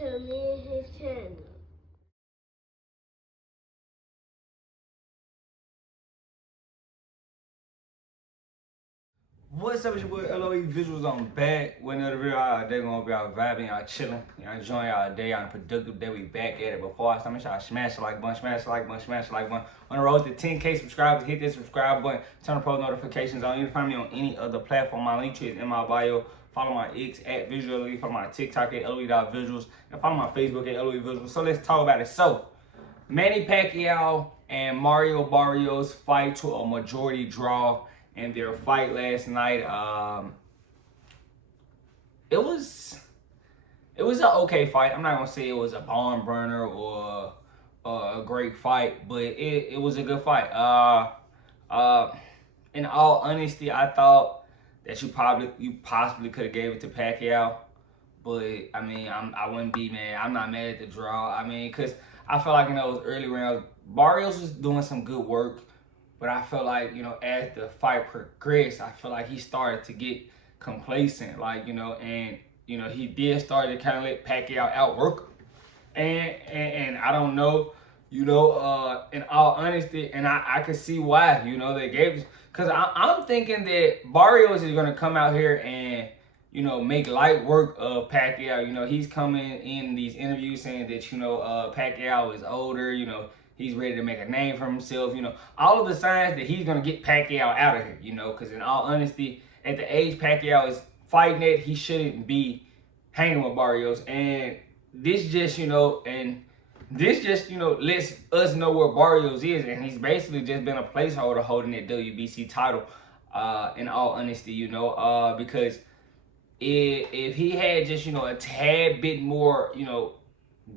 to me and his channel. What's up, it's your boy LOE Visuals. I'm back with another video. They're gonna be out vibing, y'all chilling, y'all enjoying y'all day, y'all productive day. We back at it. Before I start, make sure y'all smash the like button, smash the like button, smash the like button. On the road to 10K subscribers, hit that subscribe button, turn on post notifications on. You can find me on any other platform. My link tree is in my bio. Follow my X at Visual LOE, follow my TikTok at LOE.visuals, and follow my Facebook at LOE Visuals. So let's talk about it. So, Manny Pacquiao and Mario Barrios fight to a majority draw in their fight last night. It was an okay fight. I'm not gonna say it was a barn burner or a great fight, but it was a good fight. In all honesty, I thought that you possibly could have gave it to Pacquiao, but I mean, I wouldn't be mad. I'm not mad at the draw. I mean, cause I felt like in those early rounds, Barrios was doing some good work. But I felt like, as the fight progressed, I feel like he started to get complacent, and he did start to kind of let Pacquiao outwork him. And I don't know, in all honesty, and I could see why, they gave it. Because I'm thinking that Barrios is going to come out here and, make light work of Pacquiao. He's coming in these interviews saying that, Pacquiao is older, he's ready to make a name for himself, all of the signs that he's going to get Pacquiao out of here, because in all honesty, at the age Pacquiao is fighting at, he shouldn't be hanging with Barrios. And this just, lets us know where Barrios is. And he's basically just been a placeholder holding that WBC title, in all honesty, because if he had just, a tad bit more,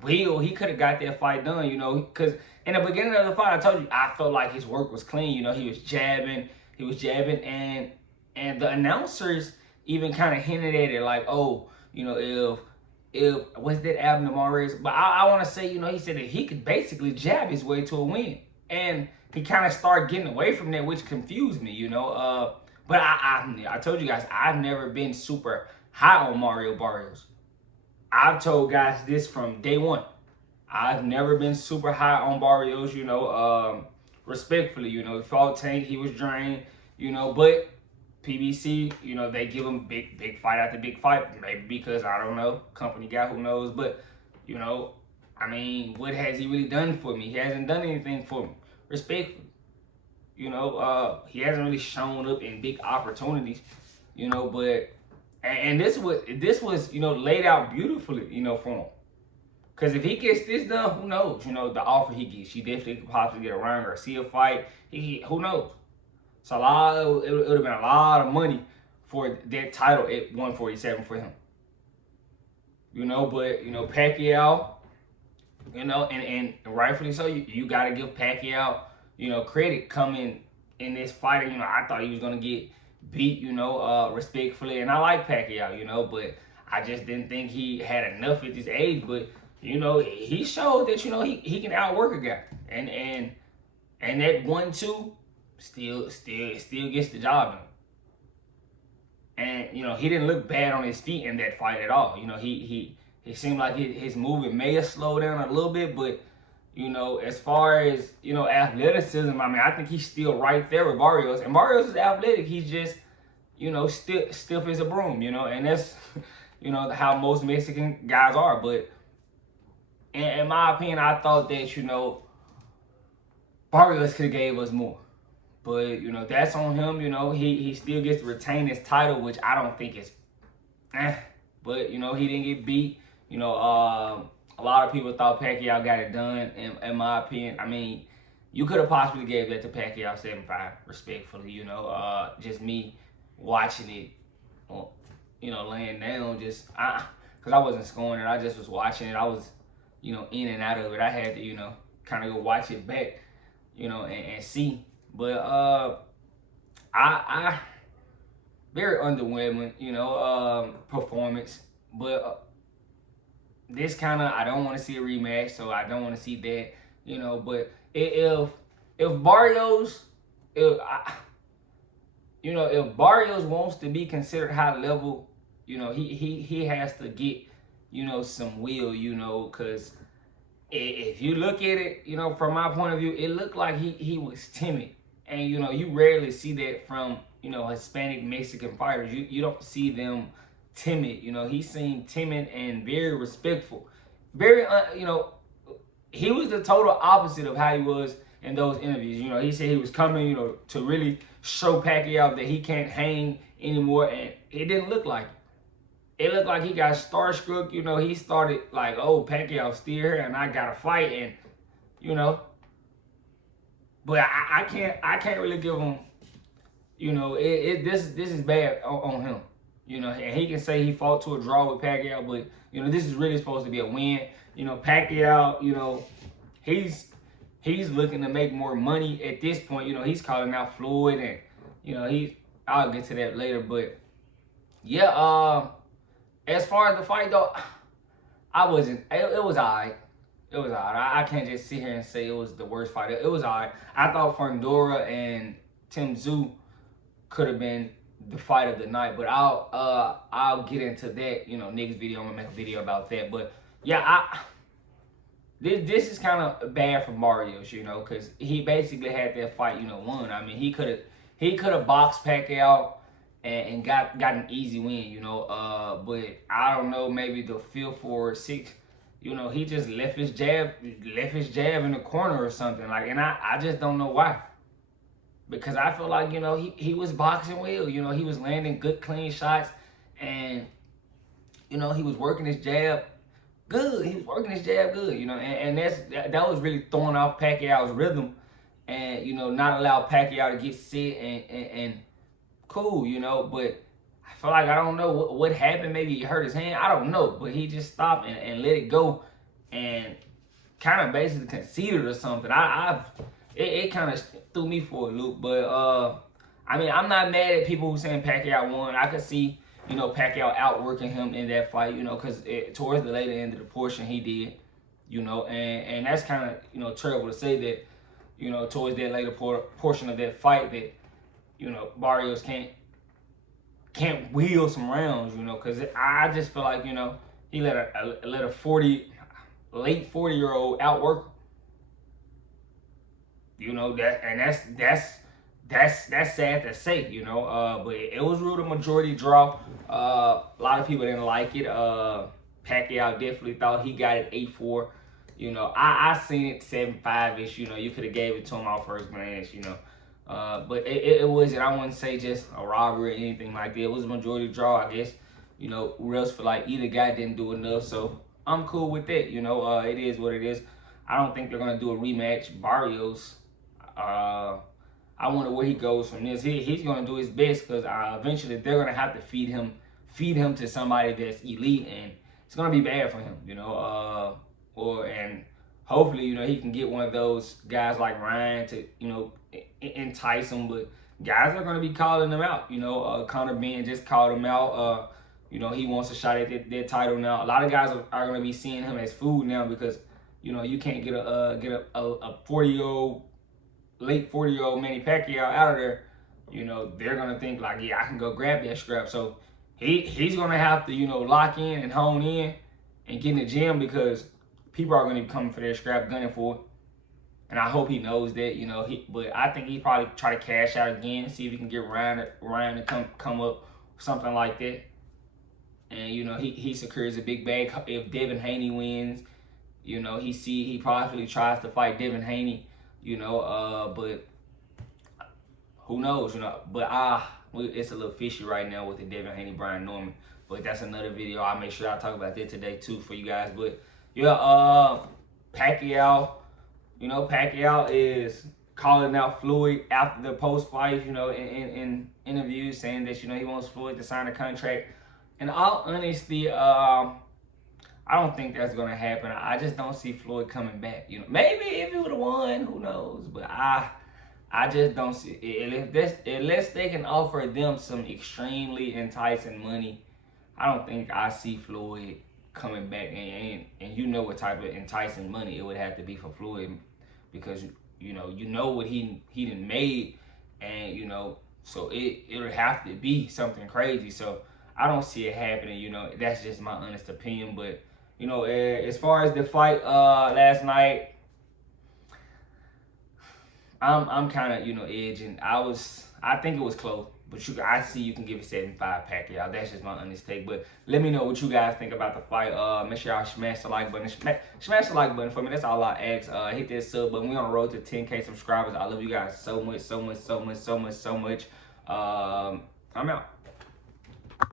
will, he could have got that fight done, because in the beginning of the fight, I told you, I felt like his work was clean, he was jabbing, and the announcers even kind of hinted at it, like, oh, if was that Abner Mares, but I want to say, he said that he could basically jab his way to a win, and he kind of started getting away from that, which confused me, but I told you guys, I've never been super high on Mario Barrios. I've told guys this from day one. I've never been super high on Barrios, respectfully, he fought Tank, he was drained, but PBC, they give him big fight after big fight, maybe because, I don't know, company guy, who knows, but, I mean, what has he really done for me? He hasn't done anything for me, respectfully. He hasn't really shown up in big opportunities, but, and this was, laid out beautifully, for him. Because if he gets this done, who knows? The offer he gets, he definitely could possibly get a Ryan Garcia fight. Who knows? So it would have been a lot of money for that title at 147 for him. But Pacquiao, and rightfully so, you got to give Pacquiao, credit coming in this fight. I thought he was gonna get beat, respectfully, and I like Pacquiao, but I just didn't think he had enough at this age. But he showed that he can outwork a guy, and that 1-2 still gets the job done. And he didn't look bad on his feet in that fight at all. He seemed like his movement may have slowed down a little bit, but as far as athleticism, I mean, I think he's still right there with Barrios. And Barrios is athletic. He's just stiff as a broom. And that's how most Mexican guys are. But in my opinion, I thought that, Barrios could have gave us more. But, that's on him, he still gets to retain his title, which I don't think is But, he didn't get beat. A lot of people thought Pacquiao got it done, in my opinion. I mean, you could have possibly gave that to Pacquiao 7-5, respectfully, just me watching it, laying down, just, because I wasn't scoring it, I just was watching it. I was, in and out of it. I had to, kind of go watch it back, and see. But I very underwhelming, performance. But this kind of, I don't want to see a rematch, so I don't want to see that, But if Barrios, if Barrios wants to be considered high level, he has to get, some will, because if you look at it, from my point of view, it looked like he was timid. And, you rarely see that from, Hispanic Mexican fighters. You don't see them timid. He seemed timid and very respectful. Very, he was the total opposite of how he was in those interviews. He said he was coming, to really show Pacquiao that he can't hang anymore. And it didn't look like it. It looked like he got starstruck. He started like, oh, Pacquiao's still here and I got to fight. And, but I can't really give him, this is bad on him. And he can say he fought to a draw with Pacquiao, but, this is really supposed to be a win. Pacquiao, he's looking to make more money at this point. He's calling out Floyd and, I'll get to that later. But, yeah, as far as the fight, though, it was all right. It was all right. I can't just sit here and say it was the worst fight. It was all right. I thought Fundora and Tim Tszyu could have been the fight of the night, but I'll get into that, next video. I'm gonna make a video about that. But yeah, this is kind of bad for Barrios, because he basically had that fight, won. I mean, he could have boxed Pacquiao and got an easy win, but I don't know, maybe the fifth or sixth, he just left his jab in the corner or something, like, and I just don't know why. Because I feel like, he was boxing well. He was landing good, clean shots. And, he was working his jab good. He was working his jab good, And that was really throwing off Pacquiao's rhythm. And, not allow Pacquiao to get set and cool, But I feel like, I don't know what happened. Maybe he hurt his hand. I don't know. But he just stopped and let it go. And kind of basically conceded or something. It kind of threw me for a loop, but I mean, I'm not mad at people who saying Pacquiao won. I could see, Pacquiao outworking him in that fight, because towards the later end of the portion he did, and that's kind of, terrible to say that, towards that later portion of that fight that, Barrios can't wheel some rounds, because I just feel like, he let a late 40-year-old outwork. That's sad to say, but it was ruled a majority draw. A lot of people didn't like it. Pacquiao definitely thought he got it 8-4. I seen it 7-5-ish. You could have gave it to him off first glance. But it wasn't. I wouldn't say just a robbery or anything like that. It was a majority draw, I guess. Russ feel like either guy didn't do enough, so I'm cool with that. It is what it is. I don't think they're gonna do a rematch. Barrios. I wonder where he goes from this. He's gonna do his best because eventually they're gonna have to feed him to somebody that's elite, and it's gonna be bad for him, and hopefully he can get one of those guys like Ryan to entice him. But guys are gonna be calling him out. Conor Ben just called him out. He wants a shot at their title now. A lot of guys are gonna be seeing him as food now because you can't get a 40-year-old. Late 40-year-old Manny Pacquiao out of there, they're gonna think like, yeah, I can go grab that scrap. So he's gonna have to, lock in and hone in and get in the gym because people are gonna be coming for their scrap, gunning for it. And I hope he knows that, but I think he probably try to cash out again, see if he can get Ryan to come up, something like that. And he secures a big bag if Devin Haney wins. He possibly tries to fight Devin Haney. But who knows, but it's a little fishy right now with the Devin Haney, Brian Norman, but that's another video. I'll make sure I talk about that today too for you guys. But yeah, Pacquiao, Pacquiao is calling out Floyd after the post fight, in interviews saying that, he wants Floyd to sign a contract. In all honesty, I don't think that's gonna happen. I just don't see Floyd coming back. Maybe if he would have won, who knows? But I just don't see it. Unless they can offer them some extremely enticing money, I don't think I see Floyd coming back. And what type of enticing money it would have to be for Floyd, because what he done made, and so it would have to be something crazy. So I don't see it happening. You know, that's just my honest opinion. But you know, as far as the fight last night, I'm kind of, you know, edging. I think it was close, but I see you can give it 7-5 Pacquiao. That's just my honest take. But let me know what you guys think about the fight. Make sure y'all smash the like button. Smash the like button for me. That's all I ask. Hit that sub button. We on the road to 10K subscribers. I love you guys so much, so much, so much, so much, so much. I'm out.